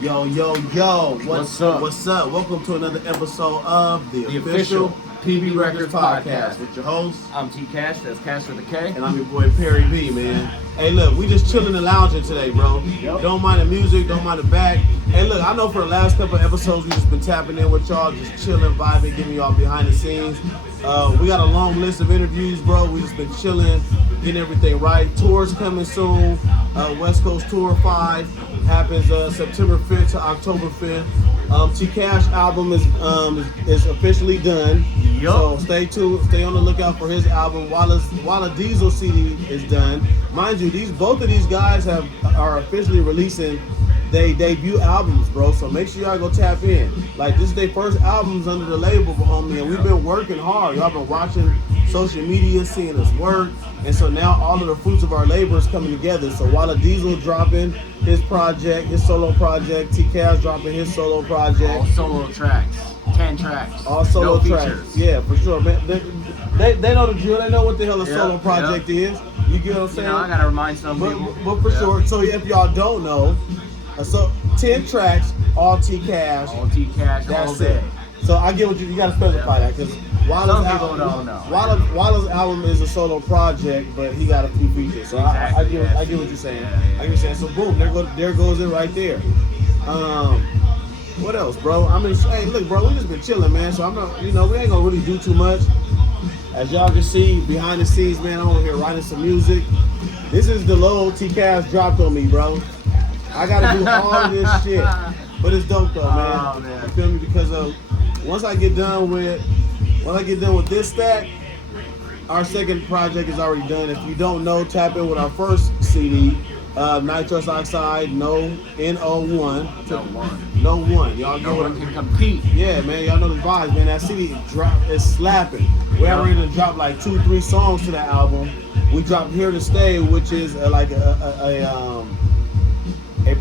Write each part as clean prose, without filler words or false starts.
Yo, yo, yo, What's up? What's up? Welcome to another episode of the official PB Records podcast with your host. I'm T Cash, that's Cash with a K. And I'm your boy Perry B, man. Hey, look, we just chilling and lounging today, bro. Yep. Don't mind the music, don't mind the back. Hey, look, I know for the last couple of episodes we just been tapping in with y'all, just chilling, vibing, giving y'all behind the scenes. We got a long list of interviews, bro. We just been chilling, getting everything right. Tours coming soon. West Coast Tour 5 happens September 5th to October 5th. T Cash album is officially done. Yup. So stay tuned, stay on the lookout for his album. While a Diesel CD is done, mind you, both of these guys are officially releasing their debut albums, bro. So make sure y'all go tap in. Like, this is their first albums under the label, homie, and we've been working hard. Y'all been watching social media, seeing us work, and so now all of the fruits of our labor is coming together. So while a Diesel dropping his project, his solo project, T Cash dropping his solo project, All solo tracks, 10 tracks, all solo no tracks. features. Yeah, for sure, man. They know the drill. They know what the hell a solo project is. You get what I'm You saying? know, I gotta remind some people. But for sure. So if y'all don't know, so 10 tracks, all T Cash. All T Cash, all That's day. it. So I get what you gotta specify that, because Some people don't know. Waller's album is a solo project, but he got a few features. So I Exactly, get yeah. what you're saying. Yeah, I get what you're saying. So boom, there goes it right there. What else, bro? I mean, hey, look, bro, we just been chilling, man. So I'm not, we ain't gonna really do too much. As y'all can see behind the scenes, man, I'm over here writing some music. This is the load T Cash dropped on me, bro. I gotta do all of this shit, but it's dope though, man. Oh, man. You feel me? Because once I get done with this stack, our second project is already done. If you don't know, tap in with our first CD, Nitrous Oxide, NO1. No one. Y'all No get one can compete. Yeah, man, y'all know the vibes, man. That CD is slapping. We're already gonna drop like 2-3 songs to that album. We dropped Here to Stay, which is like a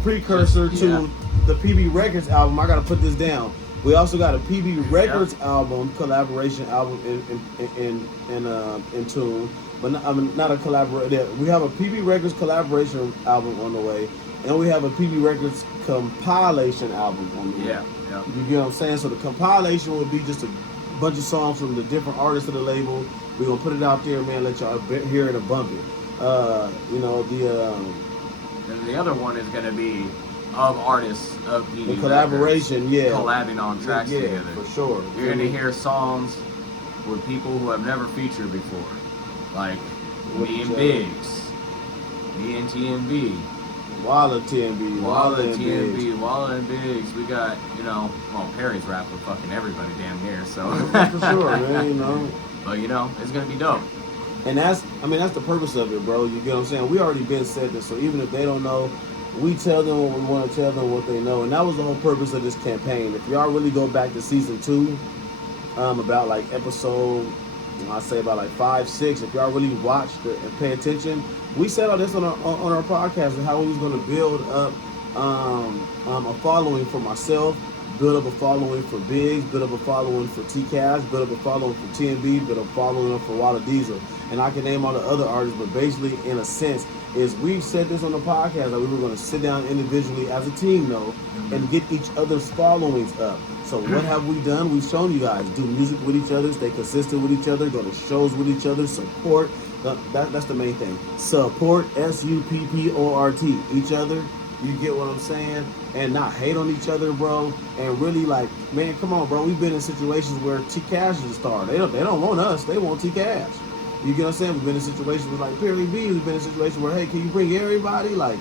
precursor to the PB Records album. I gotta put this down. We also got a PB Records album, collaboration album in tune, but not a collaboration. We have a PB Records collaboration album on the way, and we have a PB Records compilation album on the way. Yeah. You get what I'm saying? So the compilation would be just a bunch of songs from the different artists of the label. We're gonna put it out there, man. Let y'all hear it and bump it. And the other one is gonna be of artists of the collaboration, collabing on tracks together. For sure. You're gonna hear songs with people who have never featured before, like P.E.M.D.A.S, me and TMB, Walla TMB, Walla TMB, Walla and Biggs. We got, Perry's rapped with fucking everybody damn near, so. For sure, man, But it's gonna be dope. And that's the purpose of it, bro. You get what I'm saying? We already been said this, so even if they don't know, we tell them what we want to tell them, what they know. And that was the whole purpose of this campaign. If y'all really go back to season 2, about like episode, I say about like 5, 6, if y'all really watched it and pay attention, we said all this on our podcast and how we was going to build up a following for myself, build up a following for Biggs, build up a following for T Cash, build up a following for TMB, build up a following for Walla Diesel. And I can name all the other artists, but basically, in a sense, is we've said this on the podcast that we were going to sit down individually as a team, and get each other's followings up. So what have we done? We've shown you guys do music with each other, stay consistent with each other, go to shows with each other, support. That's the main thing. Support, SUPPORT, each other. You get what I'm saying? And not hate on each other, bro. And really, like, man, come on, bro. We've been in situations where T Cash is a star. They don't want us. They want T Cash. You get what I'm saying? We've been in situations with like Perry B. We've been in situations where, hey, can you bring everybody? Like,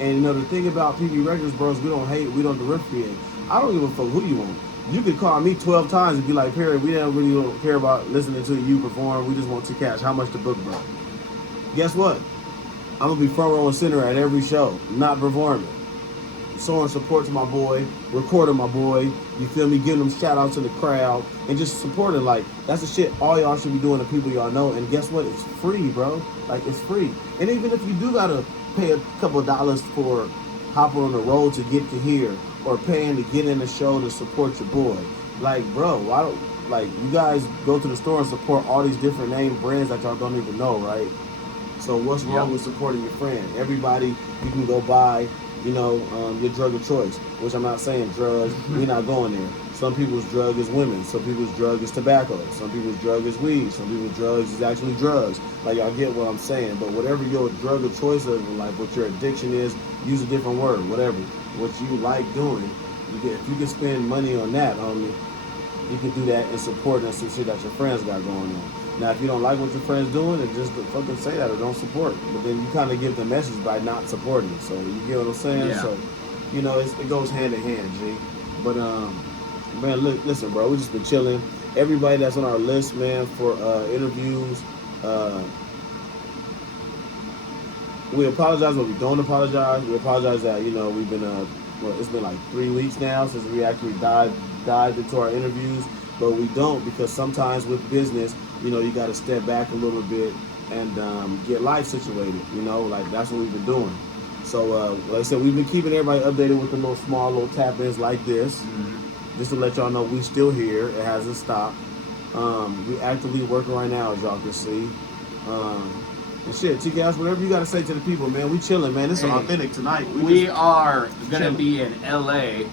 and the thing about PB Records, bros, we don't hate, we don't differentiate. I don't give a fuck who you want. You could call me 12 times and be like, Perry, we don't care about listening to you perform. We just want T Cash. How much to book, bro? Guess what? I'm gonna be front row and center at every show, not performing. Showing support to my boy, recording my boy, you feel me, giving them shout outs to the crowd, and just supporting. Like, that's the shit all y'all should be doing to people y'all know. And guess what? It's free, bro. Like, it's free. And even if you do gotta pay a couple of dollars for hopping on the road to get to here, or paying to get in the show to support your boy, like, bro, why don't, like, you guys go to the store and support all these different name brands that y'all don't even know, right? So what's wrong with supporting your friend? Everybody, you can go buy your drug of choice, which I'm not saying drugs, we're not going there. Some people's drug is women. Some people's drug is tobacco. Some people's drug is weed. Some people's drugs is actually drugs. Like, y'all get what I'm saying. But whatever your drug of choice is in life, what your addiction is, use a different word, whatever. What you like doing, if you can spend money on that, homie, you can do that and support and some shit that your friends got going on. Now, if you don't like what your friends doing, then just fucking say that or don't support. But then you kind of give the message by not supporting. So you get what I'm saying? Yeah. So, it goes hand in hand, G. But man, look, listen, bro, we just been chilling. Everybody that's on our list, man, for interviews, we apologize, but we don't apologize. We apologize that we've been it's been like 3 weeks now since we actually dived into our interviews, but we don't, because sometimes with business, you got to step back a little bit and get life situated. Like that's what we've been doing. So like I said, we've been keeping everybody updated with the little tap-ins like this, just to let y'all know we still here. It hasn't stopped. We actively working right now, as y'all can see. And shit, TKS, whatever you got to say to the people, man. We chilling, man. This is authentic tonight. We are going to be in LA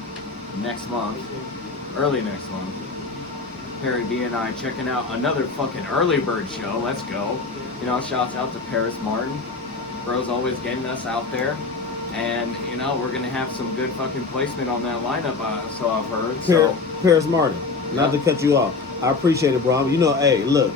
next month, early next month. Perry B and I checking out another fucking early bird show. Let's go. Shouts out to Paris Martin. Bro's always getting us out there. And, we're going to have some good fucking placement on that lineup, so I've heard. Paris Martin, not to cut you off. I appreciate it, bro. Hey, look.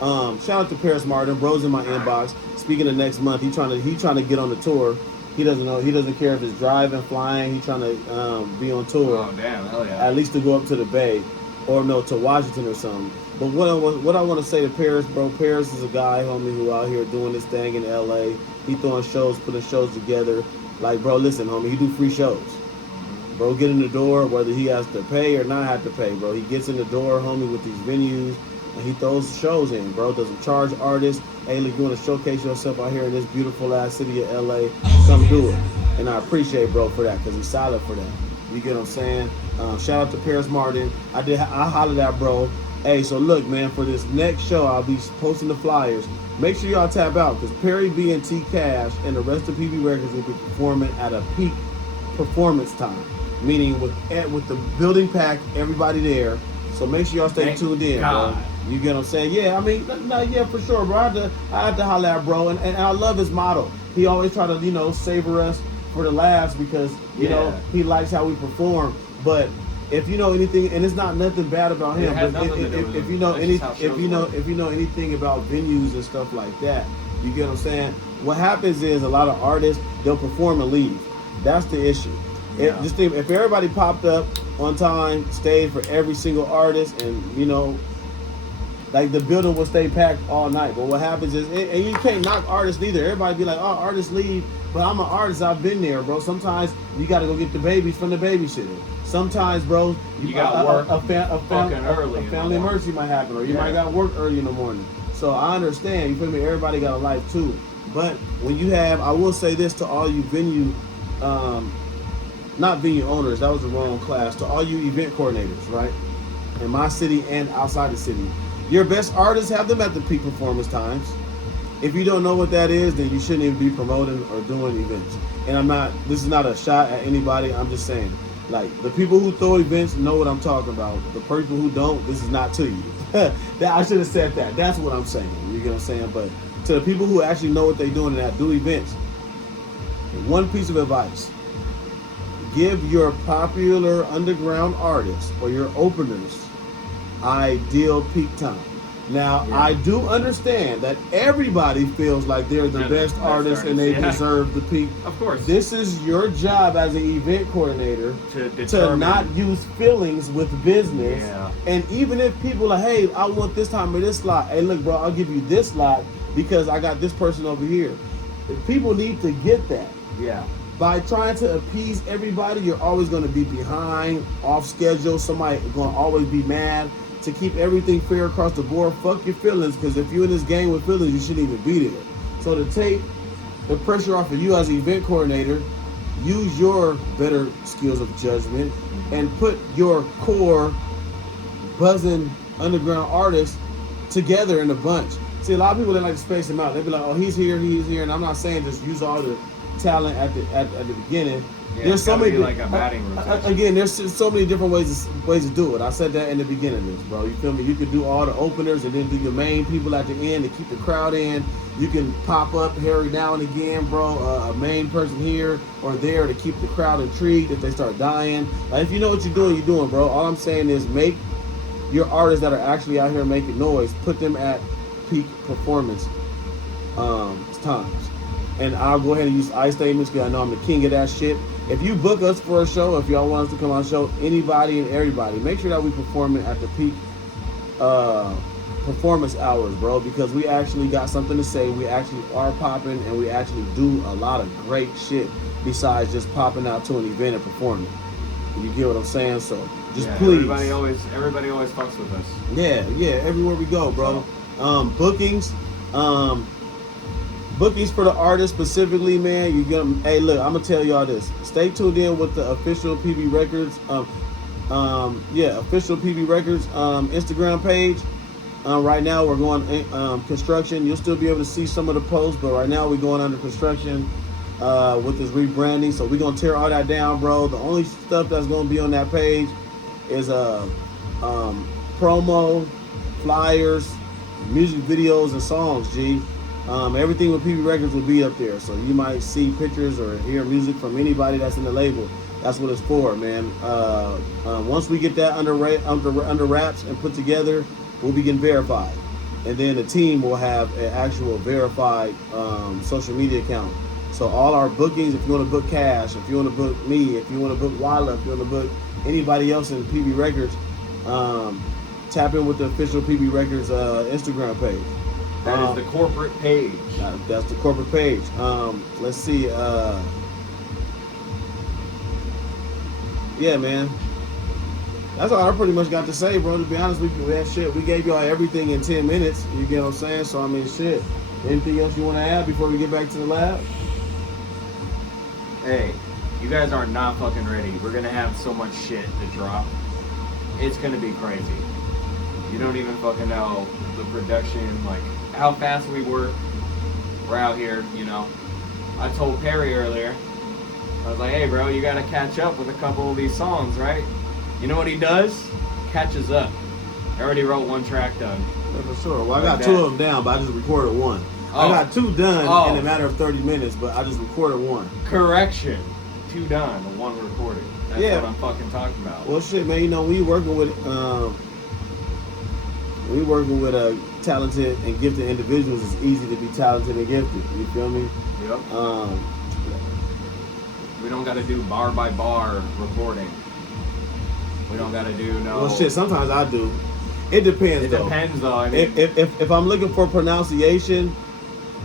Shout out to Paris Martin. Bro's in my inbox. Speaking of next month, he trying to get on the tour. He doesn't know. He doesn't care if it's driving, flying. He's trying to be on tour. Oh damn! Hell yeah! At least to go up to the Bay, or no, to Washington or something. But what I want to say to Paris, bro. Paris is a guy, homie, who out here doing this thing in LA. He throwing shows, putting shows together. Like, bro, listen, homie, he do free shows. Bro, get in the door, whether he has to pay or not have to pay, bro. He gets in the door, homie, with these venues. And he throws shows in, bro. Doesn't charge artists. Hey, look, you want to showcase yourself out here in this beautiful ass city of LA? Come do it. And I appreciate bro for that, because he's solid for that. You get what I'm saying? Shout out to Paris Martin. I hollered at bro. Hey, so look, man, for this next show, I'll be posting the flyers. Make sure y'all tap out, because Perry B and T Cash and the rest of PB Records will be performing at a peak performance time, meaning with the building packed, everybody there. So make sure y'all stay tuned in, bro. You get what I'm saying? Yeah, I mean, yeah, for sure, bro. I had to holler at bro, and I love his motto. He always try to, savor us for the laughs, because, he likes how we perform. But if you know anything, and it's not nothing bad about him, but if you know anything about venues and stuff like that, you get what I'm saying? What happens is a lot of artists, they'll perform and leave. That's the issue. Yeah. Just think, if everybody popped up on time, stayed for every single artist, and like the building will stay packed all night. But what happens is, and you can't knock artists either. Everybody be like, oh, artists leave. But I'm an artist. I've been there, bro. Sometimes you got to go get the babies from the babysitter. Sometimes, bro, you got work a family emergency might happen, or you might got work early in the morning. So I understand. You feel me? Everybody got a life too. But when you have, I will say this to all you venue, not venue owners, that was the wrong class, to all you event coordinators, right? In my city and outside the city. Your best artists, have them at the peak performance times. If you don't know what that is, then you shouldn't even be promoting or doing events. And this is not a shot at anybody, I'm just saying. Like, the people who throw events know what I'm talking about. The people who don't, this is not to you. I should have said that. That's what I'm saying. You get what I'm saying? But to the people who actually know what they're doing and that do events, one piece of advice. Give your popular underground artists or your openers ideal peak time. Now, I do understand that everybody feels like they're the best artists and they deserve the peak. Of course. This is your job as an event coordinator to not use feelings with business. Yeah. And even if people are, hey, I want this time or this slot. Hey, look, bro, I'll give you this slot because I got this person over here. People need to get that. Yeah. By trying to appease everybody, you're always going to be behind, off schedule. Somebody going to always be mad. To keep everything fair across the board, fuck your feelings, because if you're in this game with feelings, you shouldn't even be there. So to take the pressure off of you as an event coordinator, use your better skills of judgment and put your core buzzing underground artists together in a bunch. See, a lot of people, they like to space them out. They be like, oh, he's here, and I'm not saying just use all the talent at the beginning. Yeah, There's so many like a batting rotation. again. There's so many different ways to do it. I said that in the beginning of this, bro. You feel me? You could do all the openers and then do your main people at the end to keep the crowd in. You can pop up Harry now and again, bro. A main person here or there to keep the crowd intrigued if they start dying. Like, if you know what you're doing, bro. All I'm saying is make your artists that are actually out here making noise, put them at peak performance times. And I'll go ahead and use I statements because I know I'm the king of that shit. If you book us for a show, if y'all want us to come on a show, anybody and everybody, make sure that we perform it at the peak performance hours, bro, because we actually got something to say. We actually are popping, and we actually do a lot of great shit besides just popping out to an event and performing. You get what I'm saying? So just please. Everybody always fucks with us. Yeah, everywhere we go, bro. Bookings for the artists specifically, man. You get them. Hey, look, I'm gonna tell y'all this. Stay tuned in with the official PB Records. Official PB Records Instagram page. Right now we're going construction. You'll still be able to see some of the posts, but right now we're going under construction with this rebranding. So we're gonna tear all that down, bro. The only stuff that's gonna be on that page is promo, flyers, music videos, and songs. Everything with PB Records will be up there, so you might see pictures or hear music from anybody that's in the label. That's what it's for, man. Once we get that under wraps and put together, we'll begin verified, and then the team will have an actual verified social media account. So all our bookings, if you want to book Cash, if you want to book me, if you want to book Walla, if you want to book anybody else in PB Records, tap in with the official PB Records Instagram page. That is the corporate page. That's the corporate page. Let's see. Yeah, man. That's all I pretty much got to say, bro. To be honest with you, man, shit, we gave y'all everything in 10 minutes. You get what I'm saying? So, I mean, shit. Anything else you want to add before we get back to the lab? Hey, you guys are not fucking ready. We're going to have so much shit to drop. It's going to be crazy. You don't even fucking know the production, like, how fast we work. We're out here, you know. I told Perry earlier, I was like, hey, bro, you got to catch up with a couple of these songs, right? You know what he does? Catches up. I already wrote one track done. Yeah, for sure. Well, I got two of them down, but I just recorded one. I got two done in a matter of 30 minutes, but I just recorded one. Correction. Two done, one recorded. That's what I'm fucking talking about. Well, shit, man, you know, we working with talented and gifted individuals. It's easy to be talented and gifted. You feel me? Yep. We don't got to do bar by bar recording. We don't got to do Well, shit, sometimes I do. It depends, though. It depends, though. I mean, if I'm looking for pronunciation,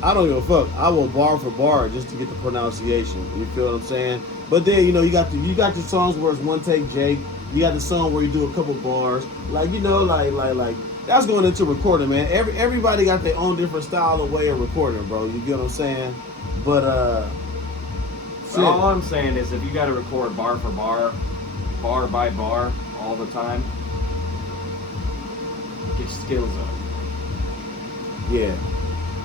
I don't give a fuck. I will bar for bar just to get the pronunciation. You feel what I'm saying? But then, you know, you got the songs where it's one take, Jake. You got the song where you do a couple bars. Like, you know, like that's going into recording, man. Everybody got their own different style of way of recording, bro. You get what I'm saying? But all I'm saying is if you got to record bar for bar, bar by bar, all the time, get your skills up. Yeah.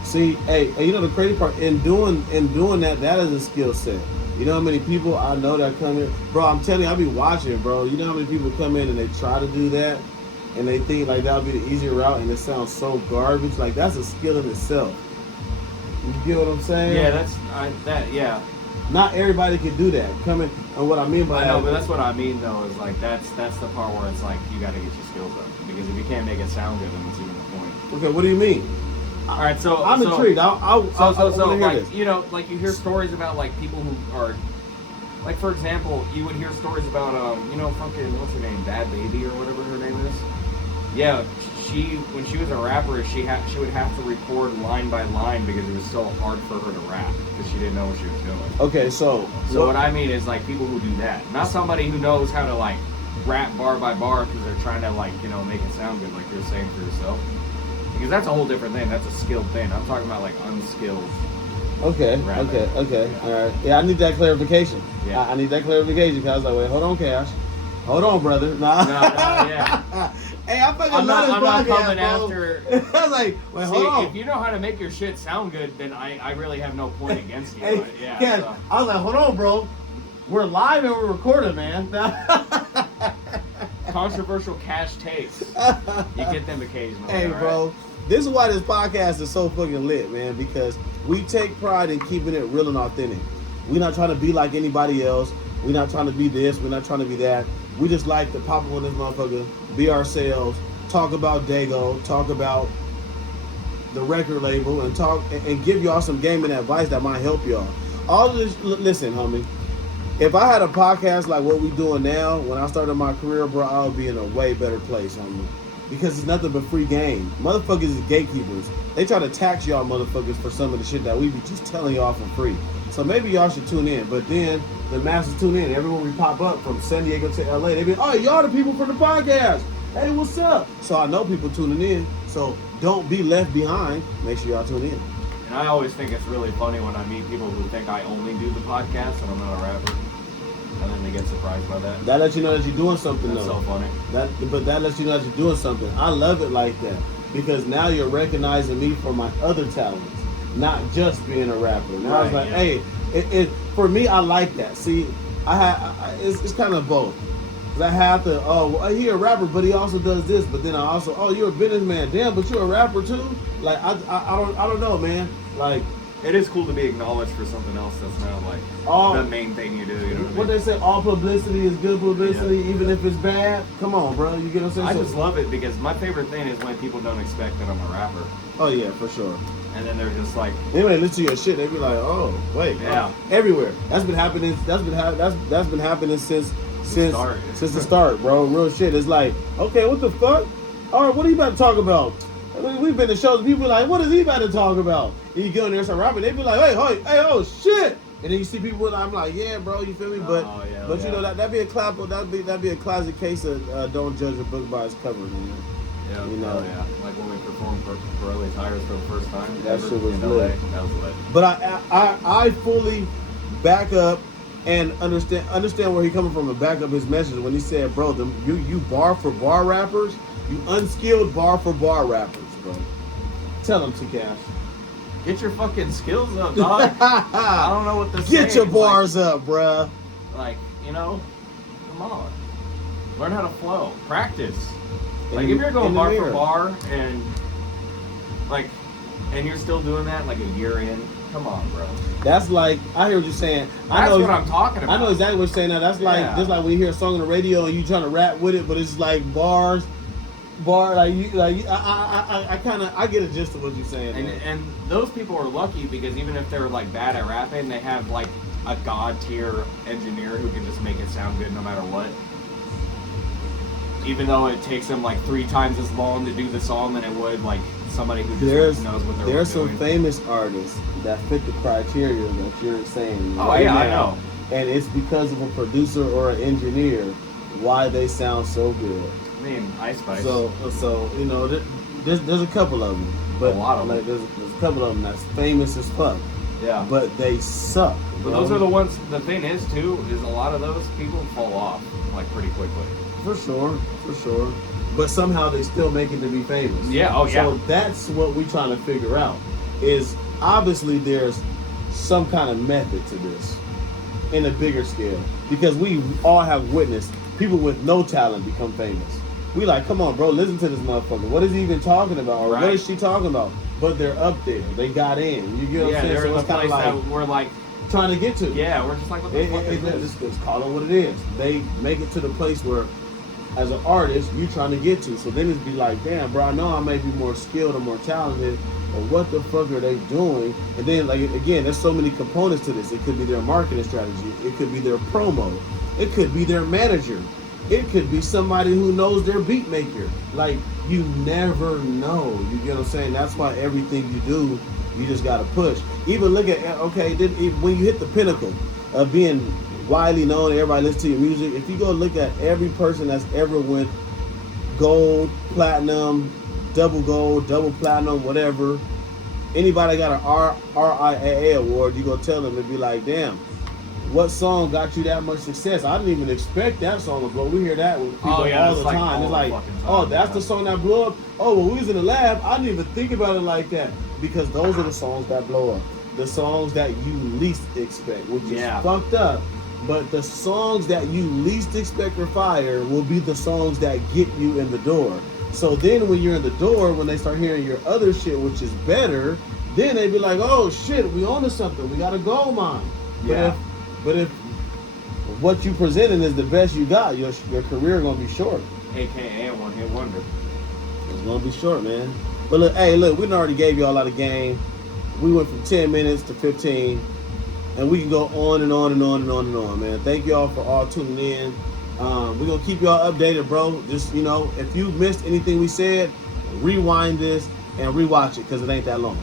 See, hey, you know the crazy part in doing that is a skill set. You know how many people I know that come in, bro? I'm telling you, I be watching, bro. You know how many people come in and they try to do that, and they think like that'll be the easier route, and it sounds so garbage. Like that's a skill in itself. You get what I'm saying? Yeah, yeah. Not everybody can do that. Come in, and what I mean by but that's what I mean though. Is like that's the part where it's like you got to get your skills up, because if you can't make it sound good, then what's even the point? Okay, what do you mean? All right, so I'm intrigued. I like this. You know, like you hear stories about like people who are, like for example, you would hear stories about you know, fucking what's her name, Bad Baby or whatever her name is. Yeah, when she was a rapper, she would have to record line by line because it was so hard for her to rap because she didn't know what she was doing. Okay, so what I mean is like people who do that, not somebody who knows how to like rap bar by bar because they're trying to like, you know, make it sound good like you're saying for yourself. Because that's a whole different thing. That's a skilled thing. I'm talking about like unskilled. Okay. rapping. Okay. Yeah. All right. Yeah, I need that clarification. Yeah. I need that clarification because I was like, wait, hold on, Cash. Hold on, brother. Nah. No, yeah. Hey, I fucking I'm love not this podcast, coming bro. after. I was like, wait, See, hold on. if you know how to make your shit sound good, then I really have no point against you. Hey, But yeah. Ken, So. I was like, hold on, bro. We're live and we're recording, man. Controversial cash takes. You get them occasionally. Hey, all right? bro. This is why this podcast is so fucking lit, man, because we take pride in keeping it real and authentic. We're not trying to be like anybody else. We're not trying to be this. We're not trying to be that. We just like to pop up on this motherfucker, be ourselves, talk about Dago, talk about the record label, and talk and give y'all some gaming advice that might help y'all. All of this, listen, homie. If I had a podcast like what we doing now, when I started my career, bro, I would be in a way better place, homie. Because it's nothing but free game. Motherfuckers is gatekeepers. They try to tax y'all motherfuckers for some of the shit that we be just telling y'all for free. So maybe y'all should tune in. But then the masses tune in. Everywhere we pop up from San Diego to LA, they be, oh, y'all the people from the podcast. Hey, what's up? So I know people tuning in. So don't be left behind. Make sure y'all tune in. And I always think it's really funny when I meet people who think I only do the podcast and I'm not a rapper. And then they get surprised by that. That lets you know that you're doing something, That's though. so funny. But that lets you know that you're doing something. I love it like that. Because now you're recognizing me for my other talents. Not just being a rapper. Now Right, it's like, yeah. hey, for me, I like that. See, it's kind of both. 'Cause I have to, he a rapper, but he also does this. But then I also, you're a businessman. Damn, but you're a rapper too? Like, I don't know, man. Like, It is cool to be acknowledged for something else that's not like the main thing you do. You know what they say, all publicity is good publicity, even if it's bad. Come on, bro. You get what I'm saying? I So- just love it because my favorite thing is when people don't expect that I'm a rapper. Oh, yeah, for sure. And then they're just like, Anyway, listen to your shit. They be like, "Oh, wait, Yeah. everywhere." That's been happening. That's been happening since start. since the start, bro. Real shit. It's like, okay, what the fuck? All right, what are you about to talk about? We've been to shows. And people be like, what is he about to talk about? And you go in there and start rapping. They be like, hey, oh shit. And then you see people. And I'm like, yeah, bro, you feel me? But you know that'd be a clap. That'd be a classic case of don't judge a book by its cover, man. yeah, You know. yeah. Like when we performed for Early Tires for the first time. That ever shit was in lit. LA. That was lit. But I fully back up and understand where he coming from and back up his message when he said, bro, you bar for bar rappers, you unskilled bar for bar rappers, bro. Tell him, T-Cash. Get your fucking skills up, dog. I don't know what to say. Get your bars up, bruh. Like, you know, come on. Learn how to flow. Practice. Like, In if you're the going bar for mirror. bar and, like, and you're still doing that, like, a year in, come on, bro. That's like, I hear what you're saying. That's what I'm talking about. I know exactly what you're saying now. That's like, Yeah. just like when you hear a song on the radio and you trying to rap with it, but it's like bars, I get a gist of what you're saying. man. And those people are lucky because even if they're, like, bad at rapping, they have, like, a god-tier engineer who can just make it sound good no matter what. Even though it takes them, like, 3 times as long to do the song than it would, like, somebody who just knows what they're doing. There's some famous artists that fit the criteria that you're saying. Oh, right yeah, I now. know. And it's because of a producer or an engineer why they sound so good. I mean, Ice Spice. So you know, there's a couple of them, but A lot of them. like, there's a couple of them that's famous as fuck, yeah. but they suck. But bro. those are the ones. The thing is, too, is a lot of those people fall off like pretty quickly. For sure. But somehow they still make it to be famous. Yeah. Oh, yeah. So that's what we're trying to figure out. Is obviously there's some kind of method to this in a bigger scale, because we all have witnessed people with no talent become famous. We like, come on, bro, listen to this motherfucker. What is he even talking about? Or Right. what is she talking about? But they're up there. They got in. You get what I'm saying? they're So in the it's kind place of like that we're like, trying to get to. yeah, we're just like, what the fuck is this? It's call it what it is. They make it to the place where, as an artist, you trying to get to. So then it's be like, damn, bro, I know I may be more skilled or more talented, but what the fuck are they doing? And then, like, again, there's so many components to this. It could be their marketing strategy. It could be their promo. It could be their manager. It could be somebody who knows their beat maker. Like, you never know. You get what I'm saying? That's why everything you do, you just got to push. Even look at, okay, when you hit the pinnacle of being widely known, everybody listens to your music. If you go look at every person that's ever went gold, platinum, double gold, double platinum, whatever, anybody got an RIAA award, you go tell them, it'd be like, damn, what song got you that much success? I didn't even expect that song to blow. We hear that with people all it's the like time. all It's the like, fucking oh, time, that's yeah. the song that blew up. Oh, well, we was in the lab. I didn't even think about it like that because those are the songs that blow up. The songs that you least expect, which is fucked up. But the songs that you least expect or fire will be the songs that get you in the door. So then when you're in the door, when they start hearing your other shit, which is better, then they be like, oh shit, we on to something. We got a gold mine. Yeah. But if what you presenting is the best you got, your career gonna be short. AKA a one-hit wonder. It's gonna be short, man. But look, hey, look, we already gave y'all a lot of game. We went from 10 minutes to 15. And we can go on and on and on and on and on, man. Thank y'all for all tuning in. We're going to keep y'all updated, bro. Just, if you missed anything we said, rewind this and rewatch it because it ain't that long.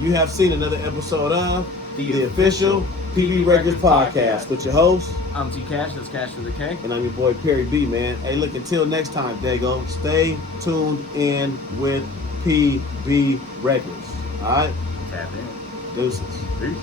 You have seen another episode of the official PB Records Podcast with your host. I'm T Cash, that's Cash with a K. And I'm your boy Perry B, man. Hey, look, until next time, Dago, stay tuned in with PB Records. All right? Tap in. Deuces. Peace.